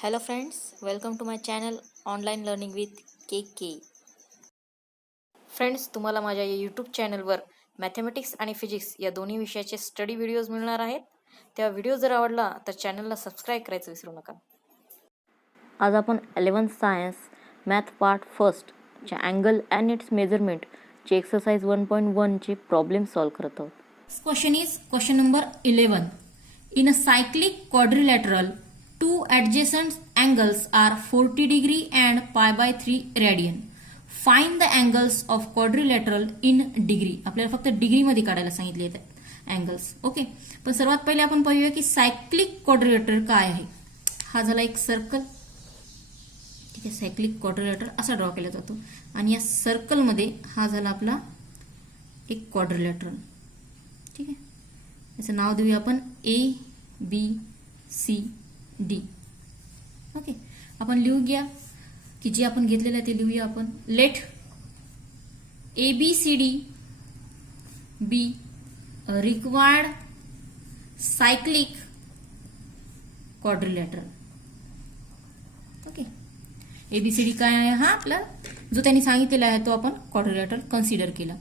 Hello friends, welcome to my channel Online Learning with KK. Friends, तुम्हाला माझ्या या YouTube चॅनलवर मॅथेमॅटिक्स आणि फिजिक्स या दोन्ही विषयाचे स्टडी व्हिडिओज मिळणार आहेत. त्या व्हिडिओ जर आवडला तर चॅनलला सबस्क्राईब करायचं विसरू नका. आज आपण 11th science math part first च्या अँगल अँड इट्स मेजरमेंट चे एक्सरसाइज 1.1 चे प्रॉब्लेम सॉल्व करत आहोत. Question is question number 11. In a cyclic quadrilateral, two adjacent angles are 40 degree and pi by 3 radian. Find the angles of quadrilateral in degree. आपल्याला फक्त degree मध्ये काढायला सांगितले आहेत अँगल्स. ओके, पण सर्वात पहिले आपण पाहूया की सायक्लिक क्वाड्रिलेटरल काय आहे. हा झाला एक सर्कल. ठीक आहे, सायक्लिक क्वाड्रिलेटरल असा ड्रॉ केला जातो आणि या सर्कल मध्ये हा झाला आपला एक क्वाड्रिलेटरल. ठीक आहे, याचं नाव देऊया आपण ABCD. ओके, आपण लिहू घ्या की जे आपण घेतलेलं आहे ते लिहूया आपण. Let ABCD be required cyclic quadrilateral. Okay, ABCD काय आहे? हा आपला जो त्यांनी सांगितलेला आहे तो आपण क्वाड्रिलेटरल कन्सिडर केला.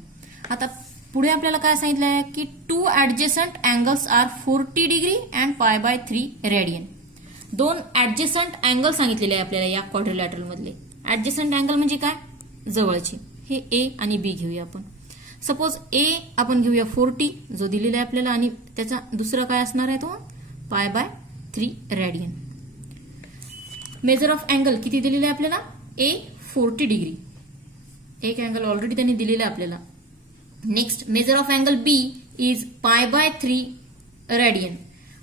आता पुढे आपल्याला काय सांगितलं आहे की two adjacent angles are 40 degree and pi by 3 radian. दोन ऍडजेसंट अँगल सांगितलेले आहे आपल्याला या क्वाड्रिलॅटरल मधले. ऍडजेसंट अँगल म्हणजे काय? जवळचे. हे A आणि B घेऊया आपण. सपोज A आपण घेऊया 40 जो दिलेला आहे आपल्याला आणि त्याचा दुसरा काय असणार आहे तो पाय by 3 radian. Measure of angle किती दिलेला आहे आपल्याला? A 40 degree. एक अँगल ऑलरेडी त्यांनी दिलेला आहे आपल्याला. Next major of angle B is पाय बाय 3 रेडियन.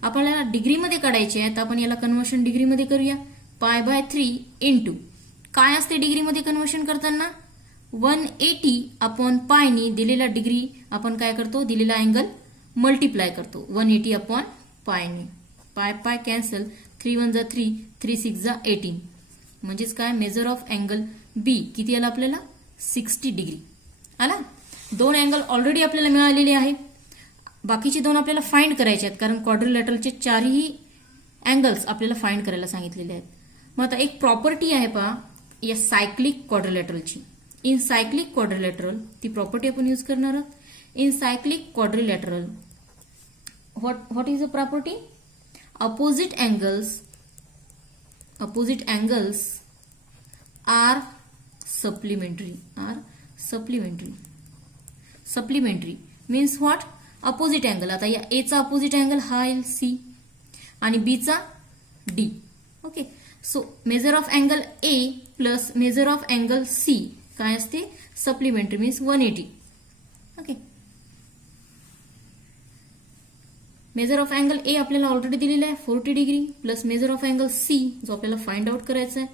आपल्याला डिग्रीमध्ये काढायचे आहे तर आपण याला कन्व्हर्शन डिग्रीमध्ये करूया. पाय बाय 3 इंटू काय असते डिग्रीमध्ये कन्व्हर्शन करताना? 180 अपॉन पायनी दिलेला डिग्री आपण काय करतो? दिलेला अँगल मल्टिप्लाय करतो 180 अपॉन पायनी. पाय पाय कॅन्सल, 3 1 जा 3, 3 6 जा 18. म्हणजेच काय? मेजर ऑफ अँगल B किती आला आपल्याला? 60 डिग्री आला. दोन अँगल ऑलरेडी आपल्याला मिळालेले आहे. बाकीचे दोन आपल्याला फाइंड करायचे आहेत कारण क्वाड्रिलॅटरलचे चारही अँगल्स आपल्याला फाइंड करायला सांगितलेले आहेत. मग आता एक प्रॉपर्टी आहे पहा या सायक्लिक क्वाड्रिलॅटरलची. इन सायक्लिक क्वाड्रिलॅटरल ती प्रॉपर्टी आपण यूज करणार आहोत. In cyclic quadrilateral what is the property? Opposite angles are supplementary means what? Opposite angle. आता या A चा अपोजिट अँगल हा येईल C आणि B चा D. Okay, so measure of angle A plus measure of angle C काय असते? Supplementary means 180. Okay, measure of angle A आपल्याला ऑलरेडी दिलेला आहे 40 degree plus measure of angle C जो आपल्याला फाइंड आउट करायचा आहे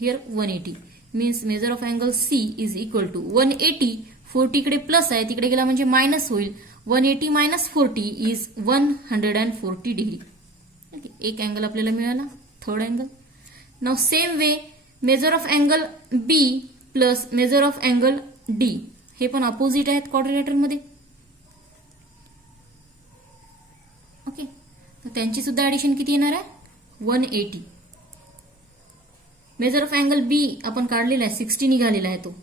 here 180 means measure of angle C is equal to 180. 40 कडे प्लस आहे तिकडे गेला म्हणजे मायनस होईल. 180 मायनस 40 इज 140 डिग्री. ओके, एक अँगल आपल्याला मिळाला, third angle. Now same way major of angle B plus measure of angle D हे पण अपोजिट आहेत क्वाड्रिलेटरल मध्ये. ओके, तर त्यांची सुद्धा ऍडिशन किती येणार आहे? 180. मेजर ऑफ अँगल B आपण काढलेला आहे 60 निघालेला आहे तो.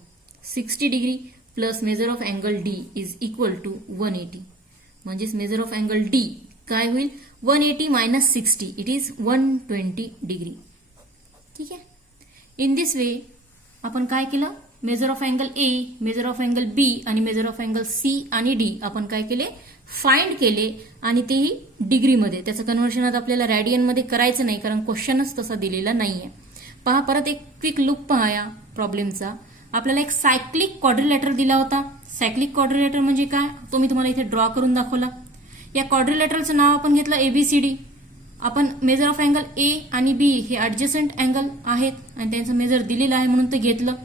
60 degree plus measure of angle D is equal to 180. म्हणजेच मेजर ऑफ अँगल D काय होईल? 180 मायनस 60 इट इज 120 डिग्री. ठीक आहे, इन दिस वे आपण काय केलं? Major of angle A, major of angle B आणि मेजर ऑफ अँगल C आणि D आपण काय केले? फाइंड केले आणि तेही डिग्रीमध्ये. त्याचं कन्व्हर्शन आता आपल्याला रॅडियनमध्ये करायचं नाही कारण क्वेश्चनच तसा दिलेला नाहीये. पहा, परत एक क्विक लुक पहा या प्रॉब्लेमचा. आपल्याला एक सायक्लिक क्वाड्रिलेटर दिला होता. सायक्लिक क्वाड्रिलेटर म्हणजे काय तो मी तुम्हाला इथे ड्रॉ करून दाखवला. या क्वाड्रिलेटरचं नाव आपण घेतलं ABCD. आपण मेजर ऑफ अँगल A आणि B हे ऍडजस्टंट अँगल आहेत आणि त्यांचं मेजर दिलेलं आहे म्हणून ते घेतलं.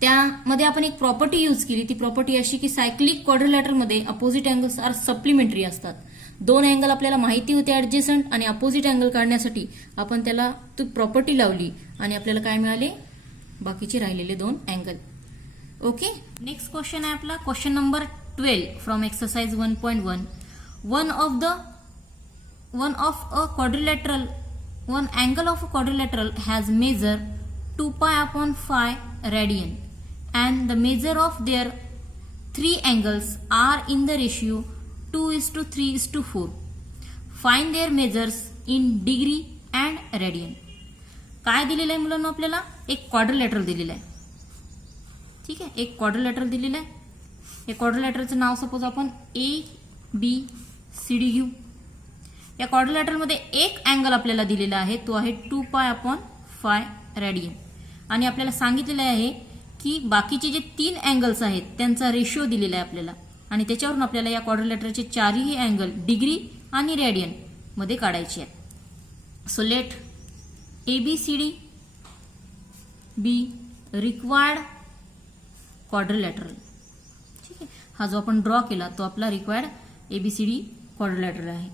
त्यामध्ये आपण एक प्रॉपर्टी यूज केली. ती प्रॉपर्टी अशी की सायक्लिक क्वाड्रिलेटरमध्ये अपोजिट अँगल्स आर सप्लिमेंटरी असतात. दोन अँगल आपल्याला माहिती होते ऍडजस्टंट आणि अपोजिट अँगल काढण्यासाठी आपण त्याला ती प्रॉपर्टी लावली आणि आपल्याला काय मिळाले? बाकीचे राहिलेले दोन अँगल. ओके, नेक्स्ट क्वेश्चन आहे आपला question number 12 from exercise 1.1. One of a quadrilateral one angle of a quadrilateral has measure 2 pi upon phi radian and the measure of their three angles are in the ratio 2:3:4. Find their measures in degree and radian. काय दिलेलं आहे मुलांना आपल्याला? एक quadrilateral दिलेलं आहे. ठीक आहे, एक क्वाड्रिलॅटरल दिलेलं आहे. या क्वाड्रिलॅटरलचं नाव सपोज आपण ABCD घेऊ. या क्वाड्रिलॅटरलमध्ये एक अँगल आपल्याला दिलेला आहे, तो आहे 2 पाय अपॉन फाय रॅडियन. आणि आपल्याला सांगितलेलं आहे की बाकीचे जे 3 अँगल्स आहेत त्यांचा रेशिओ दिलेला आहे आपल्याला, आणि त्याच्यावरून आपल्याला या क्वाड्रिलॅटरचे चारही अँगल डिग्री आणि रॅडियन मध्ये काढायचे आहे. So let ABCD be required quadrilateral. ठीक आहे, हा जो आपण ड्रॉ केला तो आपला रिक्वायर्ड ABCD क्वाड्रिलॅटरल आहे.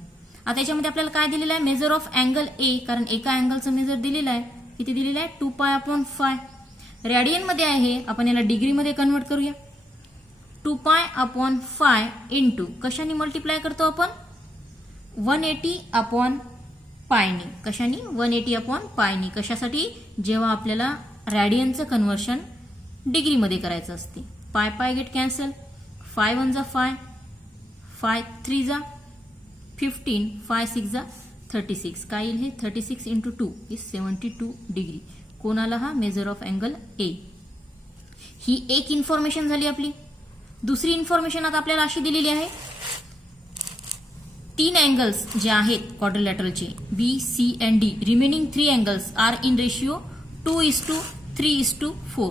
आता याच्यामध्ये आपल्याला काय दिलेलं आहे? मेजर ऑफ अँगल ए, कारण एका अँगलचं मेजर दिलेलं आहे. किती दिलेलं आहे? 2 पाय अपॉन फाय. रॅडियन मध्ये आहे, आपण याला डिग्री मध्ये कन्वर्ट करूया. 2 पाय अपॉन फाय इंटू कशाने मल्टिप्लाय करतो आपण? 180 अपॉन पायनी. कशाने? 180 अपॉन पायनी. कशासाठी? जेव्हा आपल्याला रॅडियनचं कन्व्हर्शन डिग्रीमध्ये करायचं असते. पाय पाय गेट कॅन्सल. 5 1 जा 5, 5 3 जा 15, 5 6 जा 36. काय येईल हे? 36 इंटू 2 इज 72 डिग्री. कोणाला? हा मेजर ऑफ अँगल ए. ही एक इन्फॉर्मेशन झाली आपली. दुसरी इन्फॉर्मेशन आता आपल्याला अशी दिलेली आहे, 3 अँगल्स जे आहेत क्वाड्रिलॅटरलचे B C and D, remaining 3 angles are in ratio 2:3:4.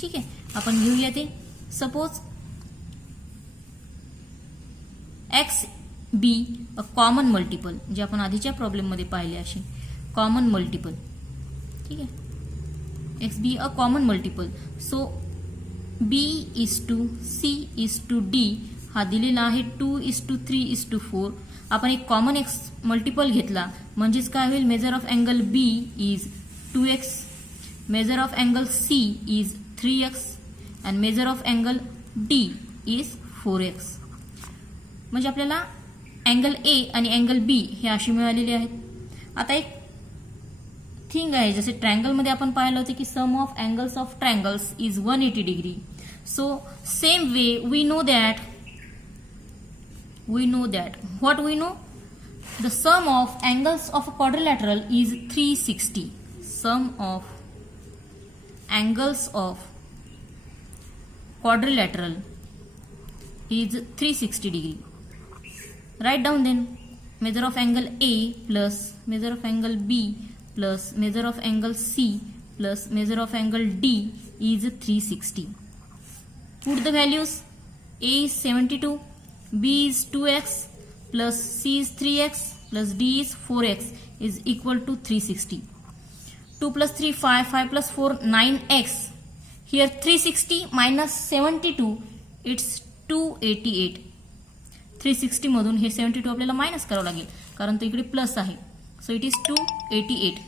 ठीक आहे, आपण घेऊया ते. Suppose x be a common multiple, जे आपण आधीच्या प्रॉब्लेममध्ये पाहिले असे कॉमन मल्टिपल. ठीक आहे, x be a common multiple. So B:C:D हा दिलेला आहे 2:3:4. आपण एक कॉमन एक्स मल्टिपल घेतला म्हणजेच काय होईल? Measure of angle B is 2x, measure of angle C is 3x and measure of angle D is 4x. म्हणजे आपल्याला अँगल ए आणि अँगल बी हे अशी मिळालेली आहेत. आता एक थिंग आहे, जसे ट्रायंगलमध्ये आपण पाहिलं होतं की sum of angles of triangles is 180 degree. So same way we know that what we know, the sum of angles of a quadrilateral is 360. Sum of angles of quadrilateral is 360 degree. Write down then. Measure of angle A plus measure of angle B plus measure of angle C plus measure of angle D is 360. Put the values. A is 72, B is 2x plus C is 3x plus D is 4x is equal to 360. 2 plus 3 5, 5 plus 4 9x. Here 360 minus 72 it's 288. 360 मधून हे 72 आपल्याला minus करावं लागेल कारण तो इकडे plus आहे. So it is 288.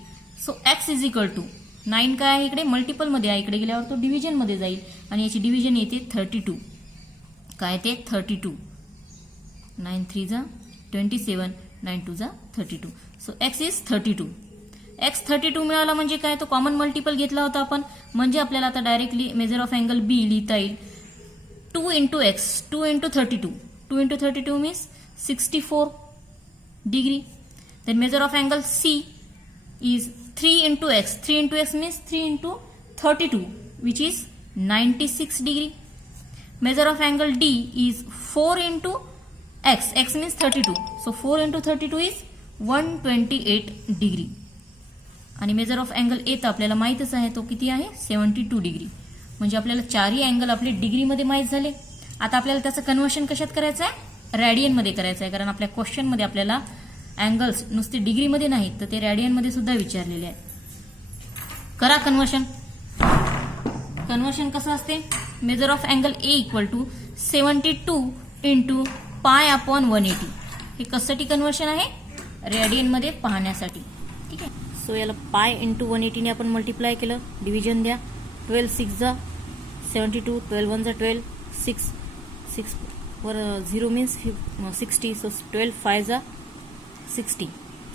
So x is equal to 9 काय आहे इकडे मल्टिपल मध्ये आहे, इकडे गेल्यावर तो डिव्हिजन मध्ये जाईल आणि याची डिव्हिजन येते 32. काय ते 32. 9 3 जा 27, 9 2 जा 32. So x is 32. x 32 मिळाला म्हणजे काय? तो कॉमन मल्टिपल घेतला होता आपण, म्हणजे आपल्याला आता डायरेक्टली मेजर ऑफ अँगल बी लिहिता येईल 2 into x 2 into 32. 2 into 32 means 64 degree. Then measure of angle C is 3 into x. 3 into x means 3 into 32 which is 96 degree. Measure of angle D is 4 into x. X means 32. So 4 into 32 is 128 degree. आणि major of angle ए तर आपल्याला माहितच आहे, तो किती आहे? 72 degree. म्हणजे आपल्याला चारही अँगल आपले डिग्रीमध्ये माहीत झाले. आता आपल्याला त्याचं कन्व्हर्शन कशात करायचं आहे? रॅडियनमध्ये करायचं आहे, कारण आपल्या क्वेश्चनमध्ये आपल्याला अँगल्स नुसते डिग्रीमध्ये नाहीत तर ते रॅडियनमध्ये सुद्धा विचारलेले आहे. करा कन्व्हर्शन. कन्व्हर्शन कसं असते? Measure of angle A equal to 72 into pi upon 180. हे कशासाठी कन्व्हर्शन आहे? रॅडियनमध्ये पाहण्यासाठी. ठीक आहे. सो याला पाय इंटू 180 ने आपण मल्टिप्लाय केलं, डिव्हिजन द्या. 12 6 जा 72, 12 1 जा 12, 6 वर 0 मीन्स 60. सो 12 5 जा 60.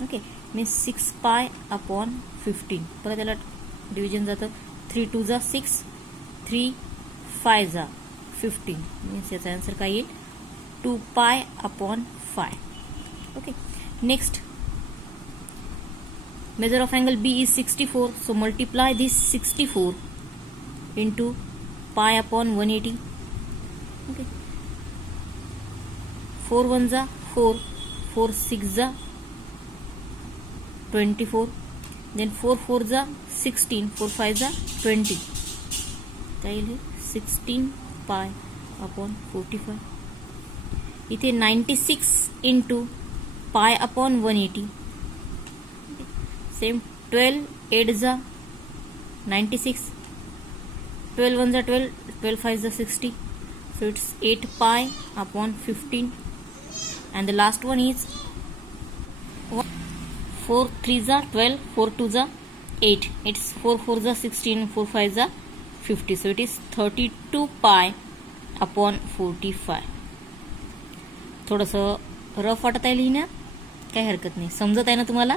ओके. Means 6 pi upon 15. बघा त्याला डिव्हिजन जातं. 3 2 जा 6, 3 5 जा 15. मीन्स याचा आन्सर काय येईल 2 pi upon 5. Okay. Next, measure of angle B is 64. So multiply this 64 into pi upon 180. Okay. 4 1 जा 4, 4 6 जा 24. Then 4 4 जा 16, 4 5 जा 20. काय येईल 16 पाय अपॉन 45. इथे 96 into पाय अपॉन 180. सेम 12 8 जा 96, 12 1 जा 12, 12 5 जा 60. So it's 8 pi upon 15. And the last one is 4 3 जा 12, 4 2 जा 8. It's 4 4 जा 16, 4 5 जा 50. So it is 32 pi upon 45. थोडंसं रफ वाटत आहे लिहिण्यात, काही हरकत नाही. समजत आहे ना तुम्हाला?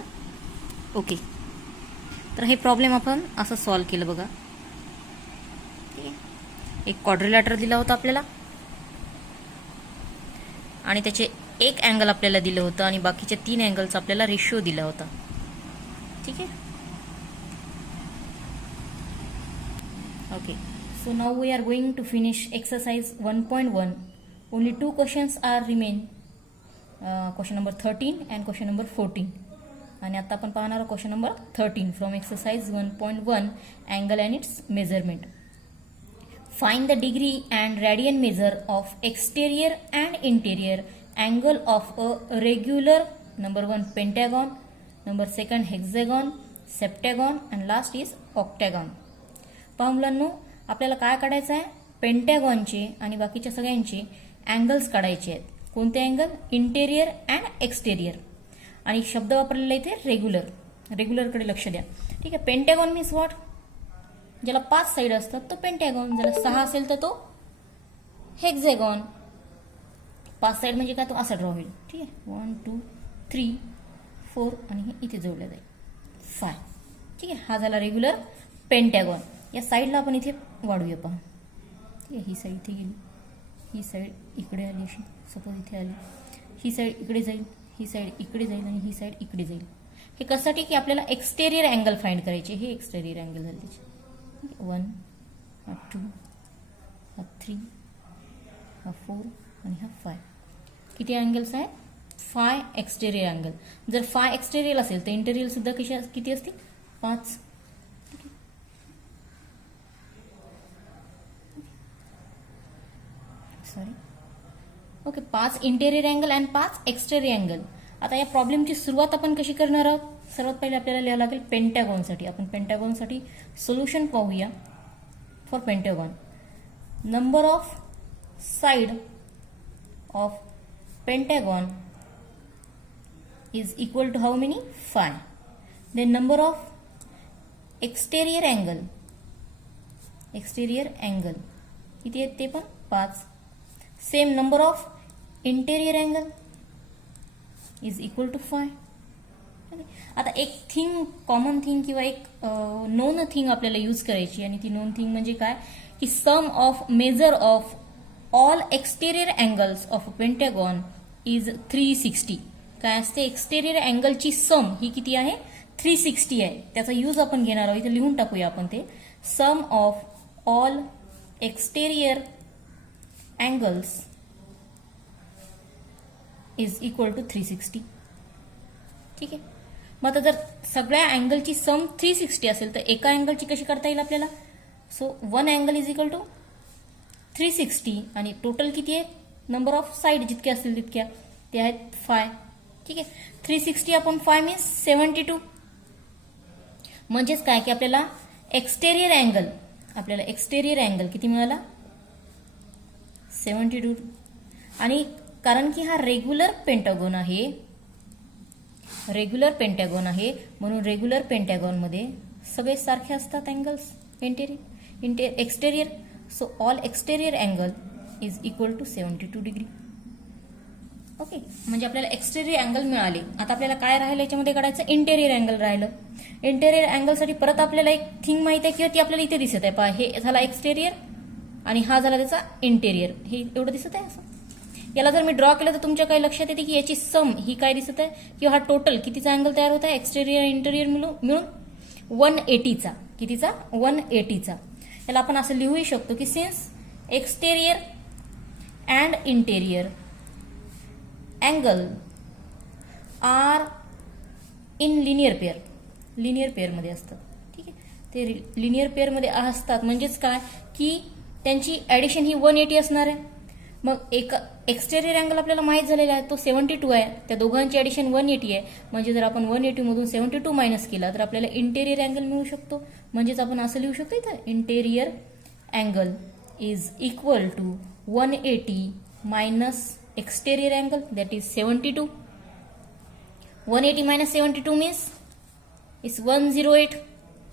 ओके. तर हे प्रॉब्लेम आपण असं सॉल्व केलं बघा. ठीक आहे. एक क्वाड्रिलॅटर दिला होता आपल्याला आणि त्याचे एक अँगल आपल्याला दिलं होतं आणि बाकीच्या 3 अँगलचा आपल्याला रेशिओ दिला होता. ठीक आहे. Okay. So now we are going to finish exercise 1.1. Only 2 questions are remain. Question number 13 and question number 14. आणि आता आपण पाहणार आहोत question number 13 from exercise 1.1 angle and its measurement. Find the degree and radian measure of exterior and interior angle of a regular number 1 pentagon, number 2 hexagon, septagon and last is octagon. पहा मुलांनो, आपल्याला काय काढायचं आहे? पेंटॅगॉनचे आणि बाकीच्या सगळ्यांचे angles काढायचे आहेत. कोणते अँगल? Interior and exterior. आणि शब्द वापरलेला इथे रेग्युलर. रेग्युलरकडे लक्ष द्या. ठीक आहे. Pentagon means what? ज्याला 5 साईड असतात तो पेंटॅगॉन, ज्याला 6 असेल तर तो हेक्झॅगॉन. 5 साईड म्हणजे काय? तो असा ड्रॉ होईल. ठीक आहे. 1 2 3 4 आणि हे इथे जोडलं जाईल 5. ठीक आहे. हा झाला रेग्युलर पेंटॅगॉन. या साईडला आपण इथे वाढूया पहा. ठीक आहे. ही साईड इथे गेली, ही साईड इकडे आली, अशी सपोज इथे आली, ही साईड इकडे जाईल, ही साईड इकडे जाईल आणि ही साईड इकडे जाईल. हे कशासाठी? की आपल्याला एक्सटेरियर अँगल फाइंड करायचे. हे एक्सटेरियर अँगल झाले त्याचे. 1 हा 2 हा 3 हा 4 आणि हा 5. किती अँगल्स आहेत? 5 एक्सटेरियर अँगल. जर 5 एक्सटेरियर असेल तर इंटेरियर सुद्धा किती असतील? 5. Sorry. Okay. 5 interior angle and 5 exterior angle. आता या प्रॉब्लेमची सुरुवात आपण कशी करणार आहोत? सर्वात पहिले आपल्याला लिहावं लागेल पेंटॅगॉनसाठी. आपण पेंटॅगॉनसाठी सोल्युशन पाहूया. For Pentagon, number of side of Pentagon is equal to how many? 5. Then number of exterior angle किती आहेत ते पण? 5. Same number of interior angle is equal to 5. आता एक थिंग, कॉमन थिंग किंवा एक नोन थिंग आपल्याला यूज करायची. आणि ती नोन थिंग म्हणजे काय? की sum of measure of all exterior angles of pentagon is 360. काय असते? एक्सटेरियर अँगलची सम ही किती आहे? 360 आहे. त्याचा यूज आपण घेणार आहोत. इथे लिहून टाकूया आपण ते. Sum of all exterior angles is equal to 360. ठीक आहे. मग आता जर सगळ्या अँगलची सम 360 असेल तर एका अँगलची कशी करता येईल आपल्याला? So 1 angle is equal to 360 आणि टोटल किती आहे? नंबर ऑफ साईड जितक्या असतील तितक्या ते आहेत 5. ठीक आहे. 360 अपॉन 5 मीन्स 72. म्हणजेच काय की आपल्याला एक्सटेरियर अँगल किती मिळाला? 72. आणि कारण की हा रेग्युलर पेंटॅगॉन आहे म्हणून रेग्युलर पेंटॅगॉनमध्ये सगळे सारखे असतात angles exterior. So all exterior angle is equal to 72 degree. Okay, म्हणजे आपल्याला एक्सटेरियर अँगल मिळाले. आता आपल्याला काय राहिलं याच्यामध्ये काढायचं, इंटेरियर अँगल राहिलं. इंटेरियर अँगलसाठी परत आपल्याला एक थिंग माहिती आहे किंवा ती आपल्याला इथे दिसत आहे. पहा, हे झाला एक्सटेरियर आणि हा झाला त्याचा इंटेरियर. हे एवढं दिसत आहे असं. याला जर मी ड्रॉ केलं तर तुमच्या काही लक्षात येते की याची सम ही काय दिसत आहे किंवा हा टोटल कितीचा अँगल तयार होत आहे एक्सटेरियर इंटेरियर मिळून 180चा. कितीचा? 180चा. याला आपण असं लिहूही शकतो की since exterior and interior angle are in linear pair. Linear पेअरमध्ये असतात. ठीक आहे, ते लिनियर पेअरमध्ये असतात म्हणजेच काय की त्यांची ॲडिशन ही 180 असणार आहे. मग एक एक्सटेरियर अँगल आपल्याला माहीत झालेला आहे तो 72 आहे. त्या दोघांची ॲडिशन 180 आहे. म्हणजे जर आपण 180 मधून 72 मायनस केला तर आपल्याला इंटेरियर अँगल मिळू शकतो. म्हणजेच आपण असं लिहू शकतो इथं interior angle is equal to 180 minus exterior angle that is 72. 180 minus 72 means is 108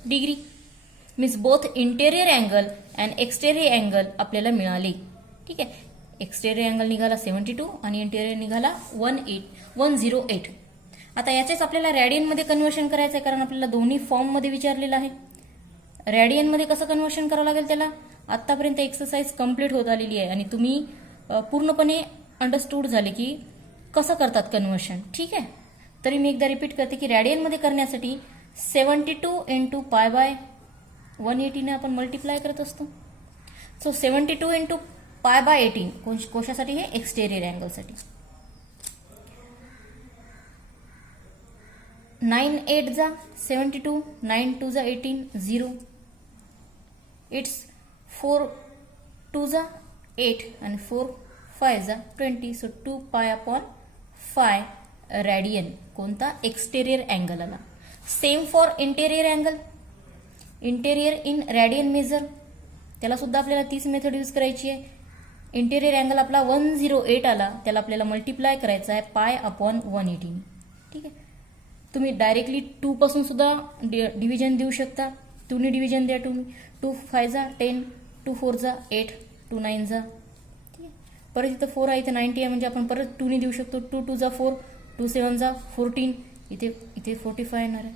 degree. Means both interior angle and exterior angle आपल्याला मिळाले. ठीक आहे, एक्सटेरियर अँगल निघाला 72 आणि इंटेरियर निघाला 108. आता याचेच आपल्याला रॅडियनमध्ये कन्व्हर्शन करायचं आहे कारण आपल्याला दोन्ही फॉर्ममध्ये विचारलेलं आहे. रॅडियनमध्ये कसं कन्व्हर्शन करावं लागेल त्याला. आतापर्यंत एक्सरसाइज कंप्लीट होत आलेली आहे आणि तुम्ही पूर्णपणे अंडरस्टूड झाले की कसं करतात कन्व्हर्शन. ठीक आहे, तरी मी एकदा रिपीट करते की रॅडियनमध्ये करण्यासाठी 72 इंटू पाय बाय 180ने आपण मल्टिप्लाय करत असतो. सो 72 इंटू पाय बाय 18 कोशासाठी हे एक्सटेरियर अँगलसाठी. 9 8 जा 72, 9 2 जा 18, 0. इट्स 4 2 जा 8 आणि 4 5 जा 20. So 2 pi upon 5 radian. कोणता? एक्सटेरियर अँगल आला. Same for interior angle. Interior in radian measure. त्याला सुद्धा आपल्याला तीच मेथड यूज करायची आहे. इंटेरियर अँगल आपला 108 आला, त्याला आपल्याला मल्टिप्लाय करायचा आहे पाय अपॉन 180. ठीक आहे, तुम्ही डायरेक्टली 2 पासून सुद्धा डिव्हिजन देऊ शकता. 2 ने डिव्हिजन द्या तुम्ही. 2 5 जा 10, 2 4 जा 8, 2 9 जा. परत इथं 4 आहे, इथे 90 आहे म्हणजे आपण परत 2 ने देऊ शकतो. 2 2 जा 4, 2 7 जा 14, इथे 45 येणार आहे.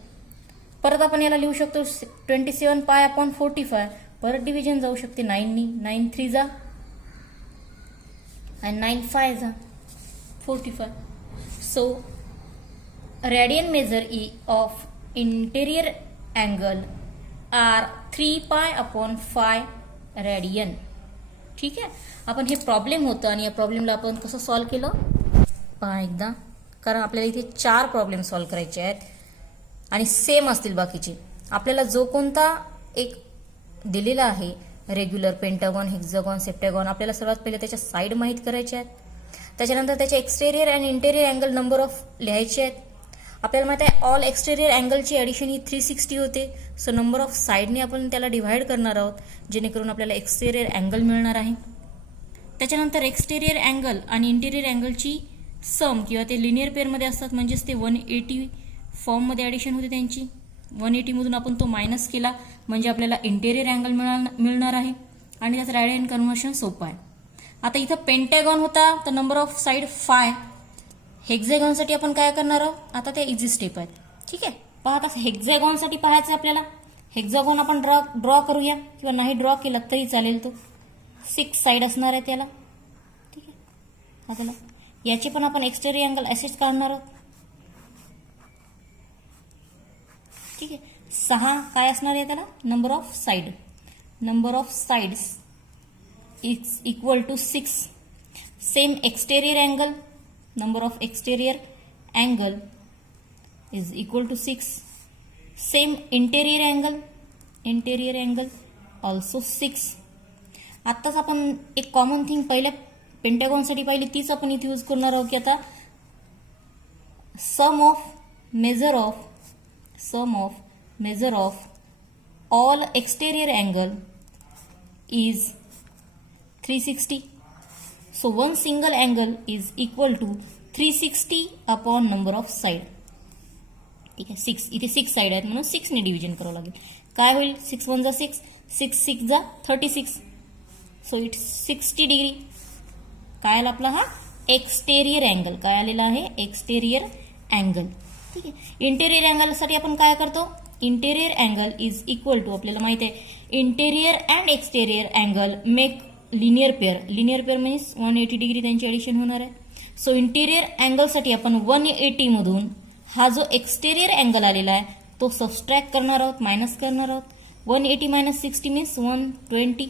परत आपण याला लिहू शकतो 27 पाय अपॉन 45. परत डिव्हिजन जाऊ शकते 9 नी. 9 3 जा आणि 9 5 जा 45. So radian measure of interior angle are 3 pi upon 5 radian. ठीक आहे, आपण हे प्रॉब्लेम होतं आणि या प्रॉब्लेमला आपण कसं सॉल्व्ह केलं पहा एकदा. कारण आपल्याला इथे 4 प्रॉब्लेम सॉल्व्ह करायचे आहेत आणि सेम असतील बाकीचे. आपल्याला जो कोणता एक दिलेला आहे रेग्युलर, पेंटागॉन, हेक्झागॉन, सेप्टॅगॉन, आपल्याला सर्वात पहिले त्याच्या साईड माहीत करायच्या आहेत. त्याच्यानंतर त्याचे एक्सटेरियर आणि इंटेरियर अँगल नंबर ऑफ लिहायचे आहेत. आपल्याला माहिती आहे ऑल एक्सटेरियर अँगलची ॲडिशन ही 360 होते. सो नंबर ऑफ साईडने आपण त्याला डिव्हाइड करणार आहोत जेणेकरून आपल्याला एक्सटेरियर अँगल मिळणार आहे. त्याच्यानंतर एक्सटेरियर अँगल आणि इंटेरियर अँगलची सम किंवा ते लिनियर पेअरमध्ये असतात म्हणजेच ते 180 फॉर्ममध्ये ॲडिशन होते त्यांची. 180 मधून आपण तो मायनस केला म्हणजे आपल्याला इंटेरियर अँगल मिळणार आहे आणि त्याचं रॅडियन कन्व्हर्शन सोपं आहे. आता इथं पेंटॅगॉन होता तर नंबर ऑफ साईड 5. हेक्झॅगॉनसाठी आपण काय करणार आहोत, आता ते इझी स्टेप आहेत. ठीक आहे, पहा आता हेक्झॅगॉनसाठी पाहायचं आपल्याला. हेक्झॅगॉन आपण ड्रॉ करूया किंवा नाही ड्रॉ केला तरी चालेल. तो 6 साईड असणार आहे त्याला. ठीक आहे, आपल्याला याचे पण आपण एक्सटेरियर अँगल असेच काढणार आहोत. ठीक आहे, 6 काय असणार आहे त्याला number of side. Number of sides is equal to 6. Same exterior angle, number of exterior angle is equal to 6. Same interior angle also 6. आत्ताच आपण एक कॉमन थिंग पहिल्या पेंटागॉनसाठी पाहिली तीच आपण इथे यूज करणार आहोत की आता sum of measure of all exterior angle is 360. So one single angle is equal to 360 upon number of side. ठीक आहे, 6 इथे 6 साइड आहेत म्हणून 6 ने डिव्हिजन करावं लागेल. काय होईल 6 1 जा 6, 6 6 जा 36. So its 60 degree. काय आला आपला हा एक्सटेरियर अँगल. काय आलेला आहे? Exterior angle. ठीक आहे. इंटेरियर अँगलसाठी आपण काय करतो? Interior angle is equal to, आपल्याला माहिती आहे interior and exterior angle make linear pair. Linear pair means 180 degree त्यांची ऍडिशन होणार आहे. सो इंटेरियर अँगलसाठी आपण 180 मधून हा जो एक्सटेरियर अँगल आलेला आहे तो सबस्ट्रॅक्ट करणार आहोत, मायनस करणार आहोत. 180 मायनस 60 मीन्स 120,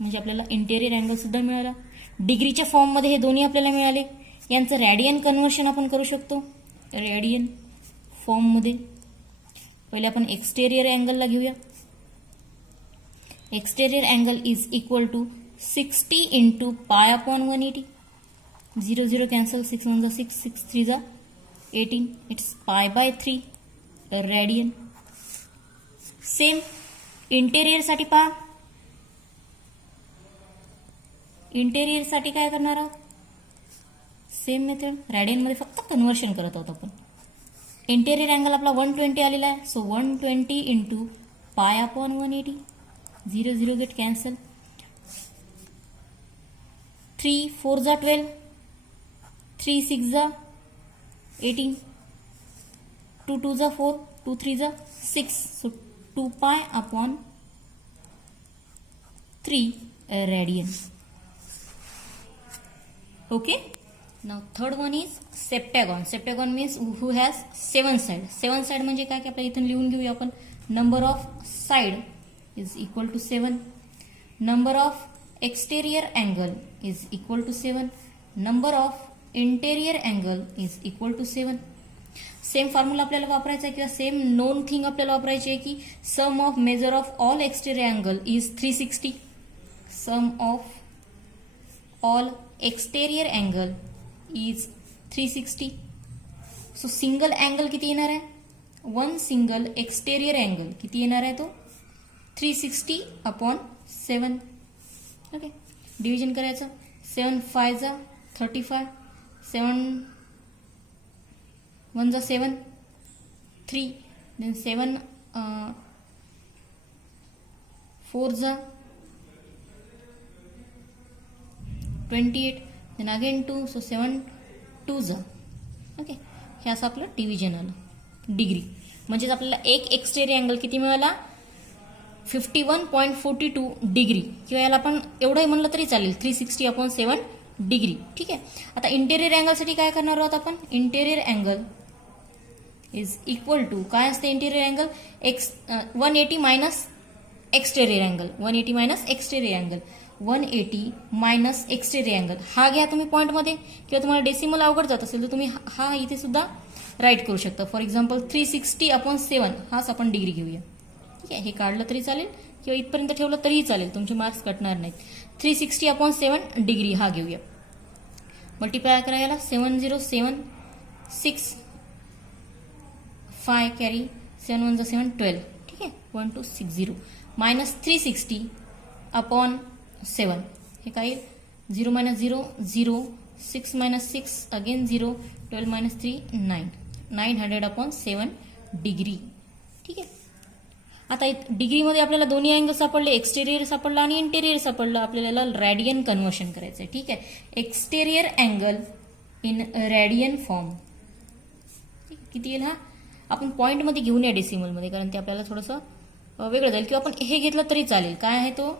म्हणजे आपल्याला इंटेरियर अँगल सुद्धा मिळाला. डिग्रीच्या फॉर्ममध्ये हे दोन्ही आपल्याला मिळाले. यांचं रॅडियन कन्व्हर्शन आपण करू शकतो. रॅडियन फॉर्ममध्ये पहिले आपण एक्सटेरियर अँगलला घेऊया. Exterior angle is equal to 60 into pi upon 180. 0 0 cancel, 6 1 6, 6 3 18. It's pi by 3 radian. Same इंटेरियरसाठी पहा. इंटेरियरसाठी काय करणार आहोत? सेम मेथड, रॅडियनमध्ये फक्त कन्व्हर्शन करत आहोत आपण. इंटेरियर अँगल आपला 120 आलेला आहे. So 120 into pi upon 180. 0 0 get cancel. 3 4 जा 12, 3 6 जा 18, 2 2 जा 4, 2 3 जा 6. So 2 pi upon 3 radian. Okay. Now third one is septagon. Septagon means who has 7 side. 7 side म्हणजे काय की आपल्याला इथून लिहून घेऊया आपण. Number of side is equal to 7. Number of exterior angle is equal to 7. Number of interior angle is equal to 7. Same formula आपल्याला वापरायचा आहे किंवा सेम नोन थिंग आपल्याला वापरायची आहे की sum of measure of all exterior angle is 360. Sum of all exterior angle is 360. So single angle किती येणार आहे? वन सिंगल एक्सटेरियर अँगल किती येणार आहे तो? 360 अपॉन 7. ओके. डिव्हिजन करायचं. 7 5 जा 35. 7 1 जा 7, 3, then 7 4 जा 28, then again 2, so 7 2 जा. ओके. हे असं आपलं डिव्हिजन आलं डिग्री. म्हणजेच आपल्याला एक एक्सटेरियर अँगल किती मिळाला? 51.42 डिग्री. किंवा याला आपण एवढंही म्हणलं तरी चालेल, 360 अपॉन 7 डिग्री. ठीक आहे. आता इंटेरियर अँगलसाठी काय करणार आहोत आपण? Interior angle is equal to काय असते interior angle? 180 minus exterior angle. 180 minus exterior angle. 180 minus exterior angle हा घ्या तुम्ही पॉईंटमध्ये, किंवा तुम्हाला डेसिमल अवघड जात असेल तर तुम्ही हा इथे सुद्धा राईट करू शकता. फॉर एक्झाम्पल 360 अपॉन 7 हाच आपण डिग्री घेऊया. ठीक आहे. हे काढलं तरी चालेल किंवा इथपर्यंत ठेवलं तरीही चालेल, तुमचे मार्क्स कटणार नाहीत. 360 अपॉन 7 डिग्री हा घेऊया. मल्टिप्लाय करा याला. 7 0 7 6 5 कॅरी 7 1 7 12. ठीक आहे. 1 2 6 0 मायनस 360 अपॉन 7. हे काय येईल? 0 minus 0 0, 6 minus 6 again 0, 12 minus 3 9. 900 upon 7 degree. ठीक आहे. आता डिग्रीमध्ये आपल्याला दोन्ही अँगल सापडले, एक्सटेरियर सापडला आणि इंटेरियर सापडलं. आपल्याला रॅडियन कन्व्हर्शन करायचं आहे. ठीक आहे. Exterior angle in radian form किती येईल? हा आपण पॉईंटमध्ये घेऊन या डेसिमलमध्ये, कारण ते आपल्याला थोडंसं वेगळं जाईल, किंवा आपण हे घेतलं तरी चालेल. काय आहे तो?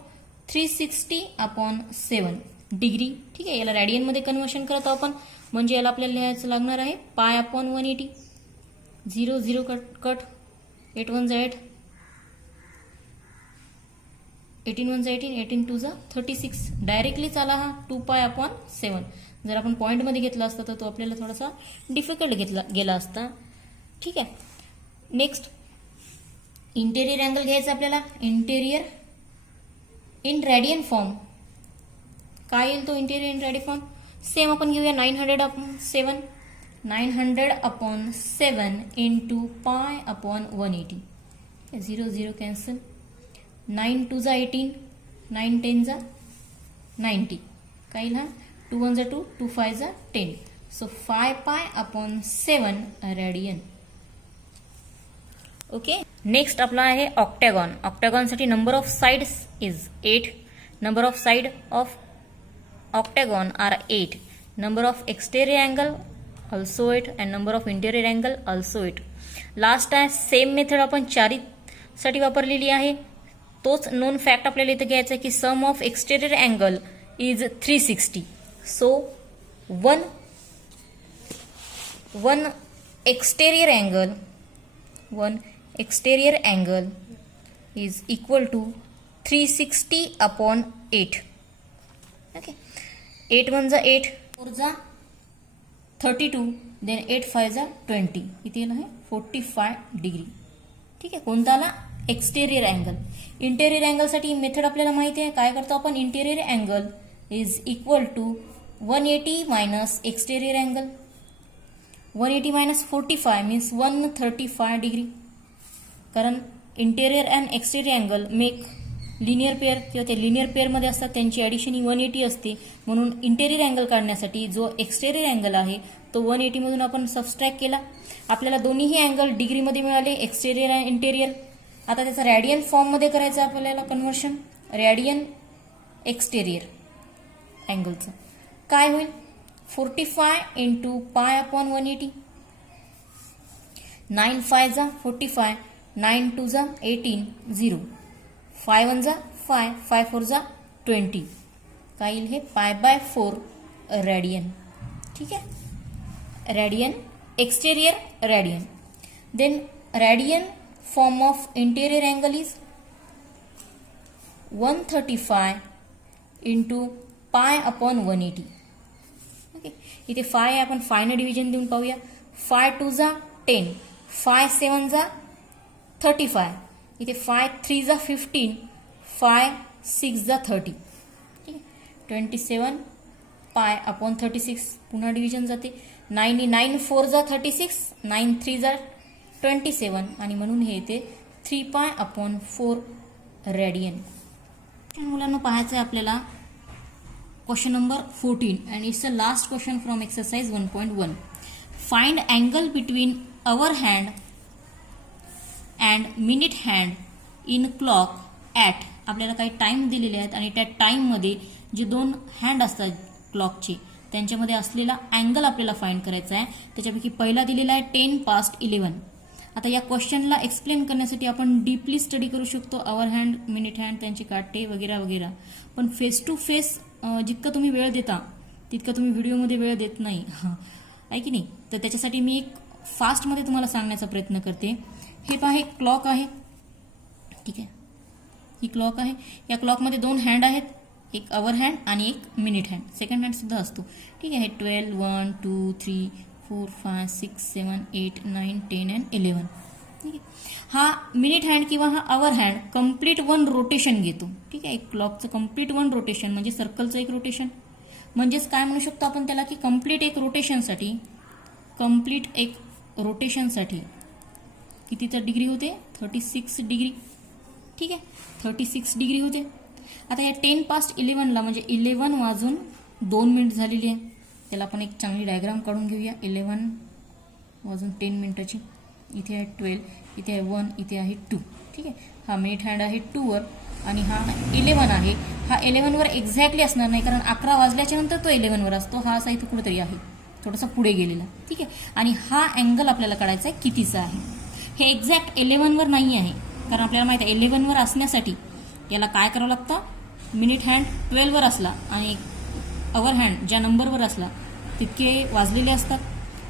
360 अपॉन 7 डिग्री. ठीक आहे. याला रॅडियनमध्ये कन्व्हर्शन करत आहोत आपण, म्हणजे याला आपल्याला लिहायचं लागणार आहे पाय अपॉन 180. 0 0 कट 8 1 जा 8, 18 1 जा 18, 18 2 जा 36. डायरेक्टलीच आला हा 2 पाय अपॉन 7. जर आपण पॉईंटमध्ये घेतला असता तर तो आपल्याला थोडासा डिफिकल्ट गेला असता. ठीक आहे. नेक्स्ट इंटेरियर अँगल घ्यायचा आपल्याला. इंटेरियर इन रॅडियन फॉर्म काय येईल तो? Interior in radian form same आपण घेऊया. 900 upon 7. 900 upon 7 into pi upon 180. 0 0 cancel. 9 2 जा 18, 9 10 जा 90. काय येईल हा? 2 1 जा 2, 2 5 जा 10. So 5 pi upon 7 radian. Okay. Next आपला आहे ऑक्टॅगॉन. ऑक्टॅगॉनसाठी number of sides is 8. Number of side of octagon are 8. Number of exterior angle also 8 and number of interior angle also 8. Last आहे सेम मेथड आपण चारीसाठी वापरलेली आहे. तोच non fact आपल्याला इथं घ्यायचा आहे की sum of exterior angle is 360. So one exterior angle is equal to 360 upon 8. Okay, 8 1 जा 8, 4 जा 32, देन 8 5 जा 20, इथे आहे 45 डिग्री. ठीक आहे, कोणता आला? Exterior angle. इंटेरियर अँगलसाठी मेथड आपल्याला माहिती आहे. काय करतो आपण? Interior angle is equal to 180 minus exterior angle. 180 minus 45 means 135 degree. कारण interior and exterior angle make linear pair किंवा ते लिनियर पेअरमध्ये असतात, त्यांची ॲडिशन ही 180 असते. म्हणून इंटेरियर अँगल काढण्यासाठी जो एक्सटेरियर अँगल आहे तो 180 मधून आपण सबस्ट्रॅक्ट केला. आपल्याला दोन्हीही अँगल डिग्रीमध्ये मिळाले, एक्सटेरियर आणि इंटेरियर. आता त्याचा रॅडियन फॉर्ममध्ये करायचं आपल्याला कन्व्हर्शन. रॅडियन एक्सटेरियर अँगलचं काय होईल? 45 इंटू पाय अपॉन 180. 9 5 जा 45, 9 2 जा 18, 0. 5 1 जा 5, 5 4 जा 20. काय येईल हे? Pi by 4 radian. ठीक आहे, radian exterior radian. Then radian form of interior angle is 135 into pi upon 180. Okay, इथे 5 आहे, आपण 5 ने डिव्हिजन देऊन पाहूया. 5 2 जा 10, 5 7 जा 35, इथे 5 3 जा 15, 5 6 जा 30. ठीक आहे, 27 पाय अपॉन 36, पुन्हा डिव्हिजन जाते. 9 4 जा 36, 9 3 जा 27 आणि म्हणून हे येते 3 पाय अपॉन 4 रॅडियन. मुलांना पाहायचं आहे आपल्याला question number 14 and it's a last question from exercise 1.1. Find angle between hour hand and minute hand in clock at. आपल्याला काही टाईम दिलेले आहेत आणि त्या टाईममध्ये जे दोन हँड असतात क्लॉकचे त्यांच्यामध्ये असलेला अँगल आपल्याला फाइंड करायचा आहे. त्याच्यापैकी पहिला दिलेला आहे 10 past 11. आता या क्वेश्चनला एक्सप्लेन करण्यासाठी आपण डीपली स्टडी करू शकतो. अवर हँड, मिनिट हँड, त्यांचे काटे वगैरे वगैरे. पण फेस टू फेस जितकं तुम्ही वेळ देता तितकं तुम्ही व्हिडिओमध्ये वेळ देत नाही, आहे की नाही? तर त्याच्यासाठी मी एक फास्टमध्ये तुम्हाला सांगण्याचा प्रयत्न करते. हे पहा, एक क्लॉक आहे. ठीक आहे, ही क्लॉक आहे. या क्लॉकमध्ये दोन हँड आहेत, एक अवर हँड आणि एक मिनिट हँड. सेकंड हँड सुद्धा असतो. ठीक आहे, 12 1 2 3 4 5 6 7 8 9 10 अँड 11. ठीक आहे, हा मिनिट हँड किंवा हा अवर हँड कम्प्लीट 1 रोटेशन घेतो. ठीक आहे, एक क्लॉकचं कम्प्लीट 1 रोटेशन म्हणजे सर्कलचं एक रोटेशन. म्हणजेच काय म्हणू शकतो आपण त्याला की कम्प्लीट एक रोटेशनसाठी कितीचं डिग्री होते? 36 डिग्री. ठीक आहे, 36 डिग्री होते. आता या 10 past 11ला म्हणजे 11 वाजून 2 मिनिट झालेली आहे. त्याला आपण एक चांगली डायग्राम काढून घेऊया. 11 वाजून 10 मिनिटाची. इथे आहे 12, इथे आहे 1, इथे आहे 2. ठीक आहे, हा मिनिट हँड आहे 2 वर आणि हा 11 आहे. हा 11 वर एक्झॅक्टली असणार नाही कारण 11 वाजल्याच्या नंतर तो 11 वर असतो. हा असा इथे कुठेतरी आहे, थोडासा पुढे गेलेला. ठीक आहे, आणि हा अँगल आपल्याला काढायचा आहे कितीचा आहे. हे एक्झॅक्ट 11 वर नाही आहे कारण आपल्याला माहिती आहे 11 वर असण्यासाठी याला काय करावं लागतं? मिनिट हँड 12 वर असला आणि अवर हँड ज्या नंबरवर असला तितके वाजलेले असतात.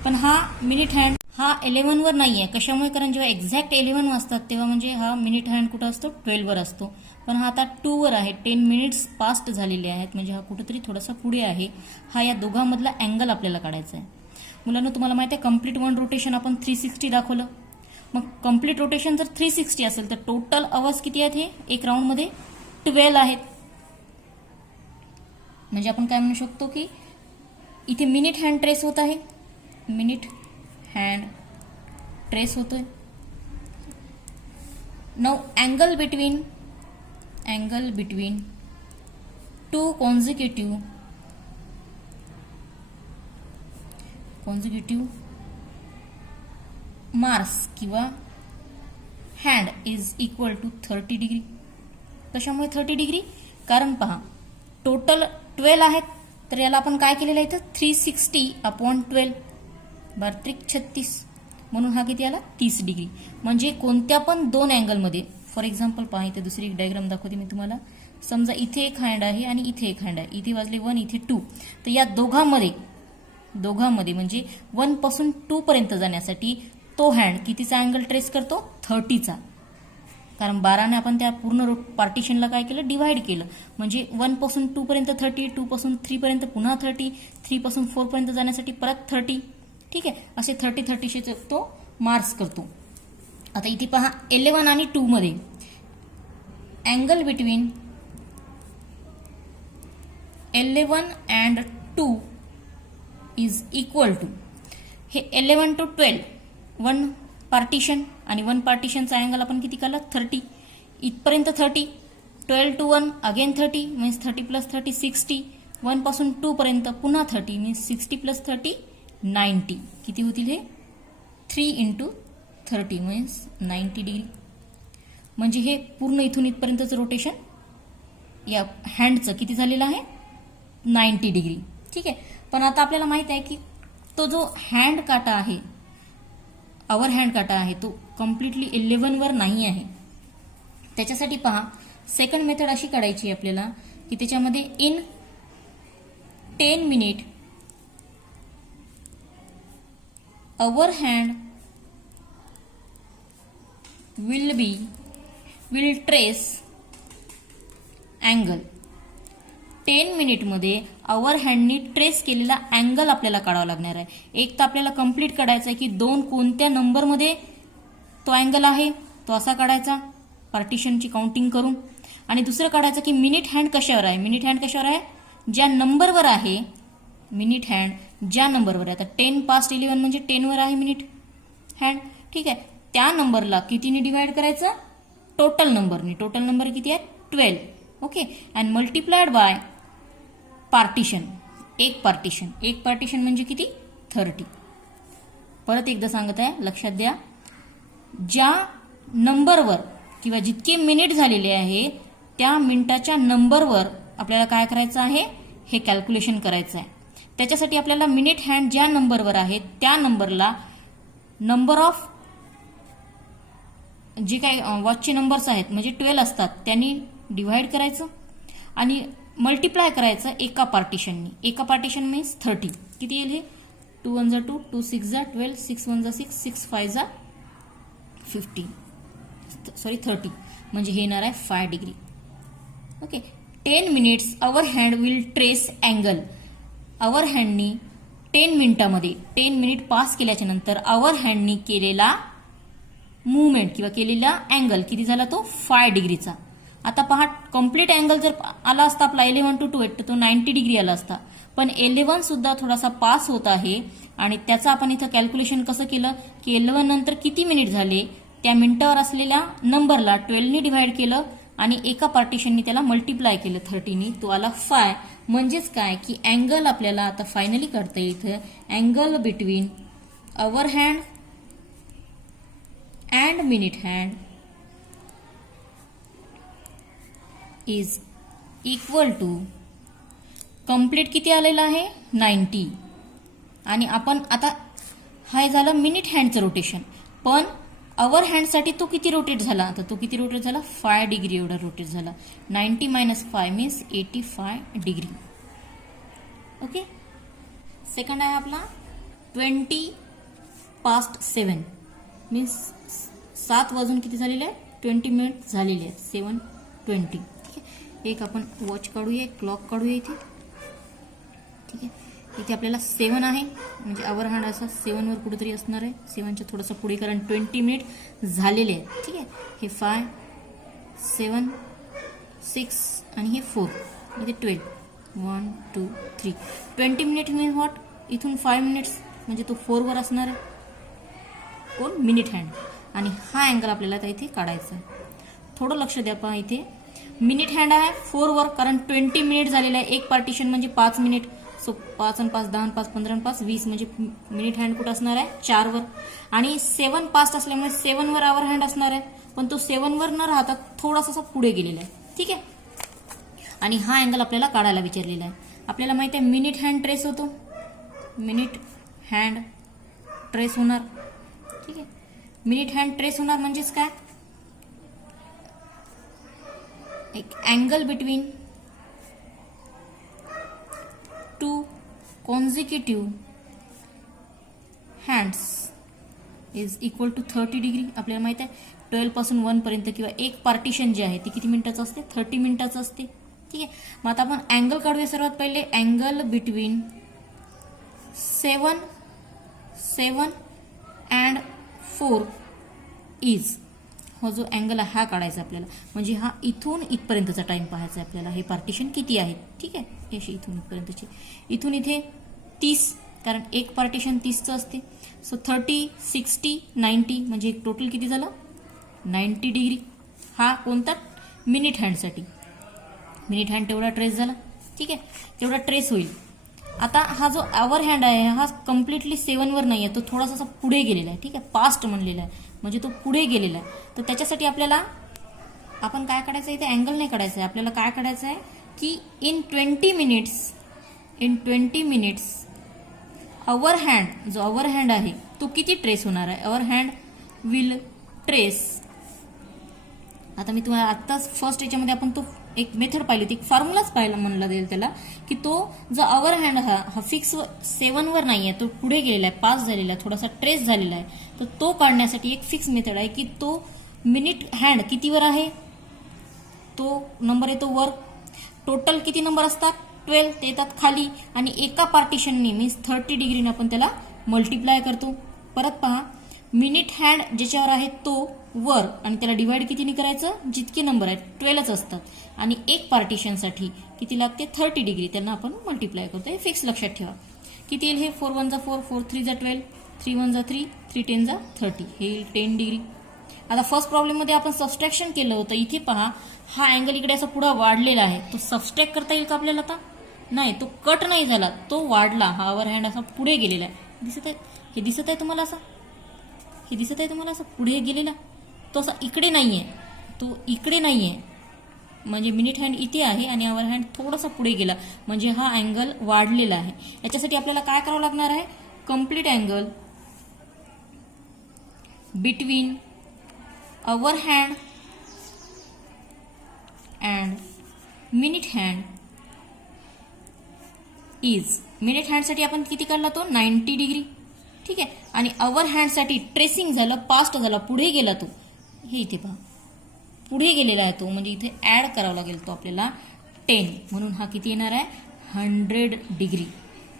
पण हा मिनिट हँड हा 11 वर नाही आहे. कशामुळे? कारण जेव्हा एक्झॅक्ट 11 वाजतात तेव्हा म्हणजे हा मिनिट हँड कुठं असतो? 12 वर असतो. पण हा आता 2 वर आहे. 10 मिनिट्स पास्ट झालेले आहेत म्हणजे हा कुठेतरी थोडासा पुढे आहे. हा या दोघांमधला अँगल आपल्याला काढायचा आहे. मुलांना तुम्हाला माहिती आहे कम्प्लीट 1 रोटेशन आपण 360 दाखवलं. मग कम्प्लीट रोटेशन जर 360 असेल तर टोटल अवर्स किती आहेत? हे एक राऊंडमध्ये 12 आहेत. म्हणजे आपण काय म्हणू शकतो की इथे मिनिट हँड ट्रेस होत आहे. मिनिट हँड ट्रेस होतोय. Now angle between two consecutive marks किंवा hand is equal to 30 degree. कशामुळे 30 डिग्री? कारण पहा टोटल 12 आहेत तर याला आपण काय केलेलं आहे इथं 360/12 बारत्रिक 36 म्हणून हा किती आला 30 डिग्री. म्हणजे कोणत्या पण दोन अँगलमध्ये, फॉर एक्झाम्पल पहा इथे दुसरी डायग्राम दाखवते मी तुम्हाला. समजा इथे एक हँड आहे आणि इथे एक हँड आहे, इथे वाजले 1 इथे 2, तर या दोघांमध्ये म्हणजे 1 पासून 2 पर्यंत जाण्यासाठी तो हँड कितीचा अँगल ट्रेस करतो 30चा. कारण 12ने आपण त्या पूर्ण पार्टिशनला काय केलं डिवाइड केलं. म्हणजे 1 पासून 2 पर्यंत 30, 2 पासून 3 पर्यंत पुन्हा 30, 3 पासून 4 पर्यंत जाण्यासाठी परत 30. ठीक आहे, असे 30-30 तो मार्क्स करतो. आता इथे पहा 11 आणि 2 मध्ये angle between 11 and 2 is equal to, हे 11 to 12 1 पार्टिशन आणि 1 पार्टिशनचा अँगल आपण किती केला 30. इथपर्यंत 30, 12 to 1 अगेन 30 मीन्स 30 + 30 60, 1 पासून 2 पर्यंत पुन्हा 30 मीन्स 60 + 30 90. किती होतील हे 3 × 30 मीन्स 90 डिग्री. म्हणजे हे पूर्ण इथून इथपर्यंतचं रोटेशन या हँडचं किती झालेलं आहे 90 डिग्री. ठीक आहे, पण आता आपल्याला माहित आहे की तो जो हँड काटा आहे, आवर हँड काटा आहे, तो कम्प्लिटली 11 वर नाही आहे. त्याच्यासाठी पहा सेकंड मेथड अशी काढायची आपल्याला की त्याच्यामध्ये in 10 minute hour hand will trace angle. 10 मिनिटमध्ये आवर हँडनी ट्रेस केलेला अँगल आपल्याला काढावा लागणार आहे. एक तर आपल्याला कंप्लीट काढायचा आहे की 2 कोणत्या नंबरमध्ये तो अँगल आहे तो असा काढायचा पार्टिशनची काउंटिंग करून. आणि दुसरं काढायचं की मिनिट हँड कशावर आहे, मिनिट हँड कशावर आहे ज्या नंबरवर आहे, मिनिट हँड ज्या नंबरवर आहे. आता 10 past 11 म्हणजे 10 वर आहे मिनिट हँड. ठीक आहे, त्या नंबरला कितीने डिवाइड करायचं टोटल नंबरने. टोटल नंबर किती आहे 12. Okay, and multiplied by partition. एक पार्टिशन म्हणजे किती 30. परत एकदा सांगत आहे, लक्षात द्या, ज्या नंबरवर किंवा जितके मिनिट झालेले आहे त्या मिनिटाच्या नंबरवर आपल्याला काय करायचं आहे हे कॅल्क्युलेशन करायचं आहे. त्याच्यासाठी आपल्याला मिनिट हँड ज्या नंबरवर आहे त्या नंबरला नंबर ऑफ जे काही वॉचचे नंबर्स आहेत म्हणजे 12 असतात त्यांनी डिव्हाइड करायचं आणि मल्टिप्लाय करायचं एका पार्टिशननी. एका पार्टिशन मीन्स 30. किती येईल हे 2 1 जा 2, 2 6 जा 12, 6 1 जा 6, 6 5 जा 30. म्हणजे हे येणार आहे 5 degree. Okay, 10 minutes hour hand will trace angle. Hour हँडनी 10 मिनिटामध्ये 10 मिनिट पास केल्याच्या नंतर आवर हँडनी केलेला मुवमेंट किंवा केलेला अँगल किती झाला तो 5 डिग्रीचा. आता पहा कम्प्लीट अँगल जर आला असता आपला 11 to 2 तर तो 90 डिग्री आला असता. पण 11 सुद्धा थोडासा पास होत आहे आणि त्याचं आपण इथं कॅल्क्युलेशन कसं केलं की 11 नंतर किती मिनिट झाले त्या मिनिटावर असलेल्या नंबरला 12ने डिव्हाइड केलं आणि एका पार्टिशननी त्याला मल्टिप्लाय केलं 30नी, तो आला 5. म्हणजेच काय की अँगल आपल्याला आता फायनली काढता येईल इथं, angle between hour hand and minute hand is equal to complete किती आलेला आहे 90. आणि आपण आता हा झालं मिनिट हँडचं रोटेशन, पण आवर हँडसाठी तो किती रोटेट झाला, तर तो किती रोटेट झाला 5 डिग्री एवढा रोटेट झाला. 90 - 5 मीन्स 85 डिग्री. ओके, सेकंड आहे आपला 20 past 7 मीन्स 7 वाजून किती झालेले आहे 20 मिनिट झालेले आहेत 7:20. ठीक आहे, एक आपण वॉच काढूया, क्लॉक काढूया इथे. ठीक आहे, इथे आपल्याला 7 आहे म्हणजे आवर हँड असा 7 वर कुठेतरी असणार आहे, 7च्या थोडंसं पुढे, कारण 20 मिनिट झालेले आहेत. ठीक आहे, हे 5 7 6 आणि हे 4 इथे 12 1 2 3 20 मिनिट मीन्स व्हॉट, इथून 5 मिनिट्स म्हणजे तो 4 वर असणार आहे कोण मिनिट हँड. आणि हा अँगल आपल्याला आता इथे काढायचा आहे. थोडं लक्ष द्या पहा, इथे मिनिट हँड आहे 4 वर, कारण 20 मिनिट झालेलं आहे. एक पार्टिशन म्हणजे 5 मिनिट, सो 5 आणि 5 10 आणि 5 15 आणि 5 20 म्हणजे मिनिट हँड कुठं असणार आहे 4 वर. आणि 7 पास्ट असल्यामुळे 7 वर आवर हँड असणार आहे, पण तो 7 वर न राहता थोडासा पुढे गेलेला आहे. ठीक आहे, आणि हा अँगल आपल्याला काढायला विचारलेला आहे. आपल्याला माहिती आहे मिनिट हँड ट्रेस होतो, मिनिट हँड ट्रेस होणार. ठीक आहे, मिनिट हँड ट्रेस होणार म्हणजेच काय, एक angle between two consecutive hands is equal to 30 degree. आपल्याला माहित आहे 12 पासून 1 पर्यंत किंवा एक पार्टिशन जे आहे ते किती मिनिटाचं असते, 30 मिनिटाचं असते. ठीक आहे, मग आता आपण अँगल काढूया. सर्वात पहिले अँगल बिटवीन 7 अँड 4 इज, हा जो अँगल आहे हा काढायचा आपल्याला. म्हणजे हा इथून इथपर्यंतचा टाइम पाहायचा आहे आपल्याला. हे पार्टिशन किती आहे. ठीक आहे, अशी इथून इथपर्यंतची, इथून इथे 30, कारण एक पार्टिशन 30चं असते. सो 30, 60, 90 म्हणजे टोटल किती झालं, 90 डिग्री. हा कोणता, मिनिट हँडसाठी. मिनिट हँड तेवढा ट्रेस झाला. ठीक आहे, तेवढा ट्रेस होईल. आता हा जो आवर हँड आहे हा कम्प्लिटली 7 वर नाही आहे, तो थोडासा असा पुढे गेलेला आहे. ठीक आहे, पास्ट म्हणलेला आहे म्हणजे तो पुढे गेलेला आहे. तर त्याच्यासाठी आपल्याला आपण काय काढायचं आहे, इथे अँगल नाही काढायचं आहे. आपल्याला काय काढायचं आहे की इन 20 मिनिट्स अवर हँड, जो अवर हँड आहे तो किती ट्रेस होणार आहे. Our hand will trace. आता मी तुम्हाला आत्ताच फर्स्ट याच्यामध्ये आपण तो एक मेथड पाहिली होती, एक फॉर्म्युलाच पाहायला म्हणला जाईल त्याला, की तो जो अवर हँड हा फिक्स 7 वर नाही आहे, तो पुढे गेलेला आहे, पास झालेला आहे, थोडासा ट्रेस झालेला आहे. तर तो काढण्यासाठी एक फिक्स मेथड आहे की तो मिनिट हँड कितीवर आहे, तो नंबर येतो वर. टोटल किती नंबर असतात, 12, ते येतात खाली. आणि एका पार्टिशनने मीन्स 30 डिग्रीने आपण त्याला मल्टिप्लाय करतो. परत पहा, मिनिट हँड ज्याच्यावर आहे तो वर, आणि त्याला डिवाइड कितीने करायचं, जितके नंबर आहेत 12च असतात. आणि एक पार्टिशनसाठी किती लागते, 30 डिग्री, त्यांना आपण मल्टिप्लाय करतो. हे फिक्स लक्षात ठेवा. किती येईल हे, 4 1 जा 4, 4 3 जा 12, 3 1 जा 3, 3 10 जा 30, हे 10 डिग्री. आता फर्स्ट प्रॉब्लेममध्ये आपण सबस्ट्रॅक्शन केलं होतं. इथे पहा, हा अँगल इकडे असा पुढे वाढलेला आहे, तो सबस्ट्रॅक्ट करता येईल का आपल्याला. आता नाही, तो कट नाही झाला, तो वाढला. हा अवर हँड असा पुढे गेलेला आहे. दिसत आहे, हे दिसत आहे तुम्हाला असं, हे दिसत आहे तुम्हाला असं पुढे गेलेला. तो असा इकडे नाहीये, तो इकडे नाहीये, म्हणजे मिनिट हँड इथे आहे आणि अवर हँड थोडासा पुढे गेला, म्हणजे हा अँगल वाढलेला आहे. याच्यासाठी आपल्याला काय करावं लागणार आहे, complete angle between hour hand and minute hand is. Minute हँडसाठी आपण किती काढला, तो 90 डिग्री. ठीक आहे, आणि अवर हँडसाठी ट्रेसिंग झालं, पास्ट झाला, पुढे गेला तो. हे इथे पहा, पुढे गेलेला आहे तो, म्हणजे इथे ऍड करावा लागेल तो आपल्याला 10. म्हणून हा किती येणार आहे, 100 डिग्री.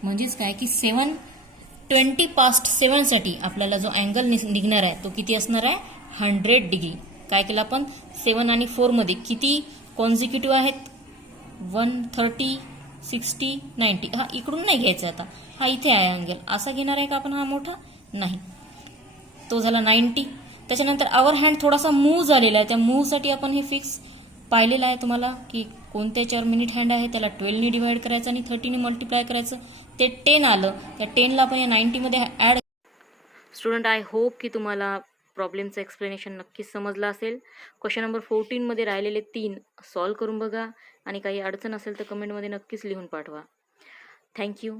म्हणजेच काय की 20 पास्ट 7 साठी आपल्याला जो अँगल निघणार आहे तो किती असणार आहे, 100 डिग्री. काय केलं आपण, 7 आणि 4 मध्ये किती कॉन्झिक्युटिव्ह आहेत, 130, 60, 90. हा इकडून नाही घ्यायचा, आता हा इथे आहे अँगल, असा घेणार आहे का आपण, हा मोठा नाही, तो झाला 90. त्याच्यानंतर अवर हँड थोडासा मूव्ह झालेला आहे, त्या मूव्हसाठी आपण हे फिक्स पाहिलेलं आहे तुम्हाला की कोणत्या याच्यावर मिनिट हँड आहे त्याला 12 ने डिवाइड करायचं आणि 30 ने मल्टिप्लाय करायचं. ते 10 आलं, त्या 10 ला आपण या 90 मध्ये ऍड. स्टुडंट, आय होप की तुम्हाला प्रॉब्लेमचं एक्सप्लेनेशन नक्कीच समजलं असेल. क्वेश्चन नंबर 14 मध्ये राहिलेले 3 सॉल्व्ह करून बघा आणि काही अडचण असेल तर कमेंटमध्ये नक्कीच लिहून पाठवा. थँक्यू.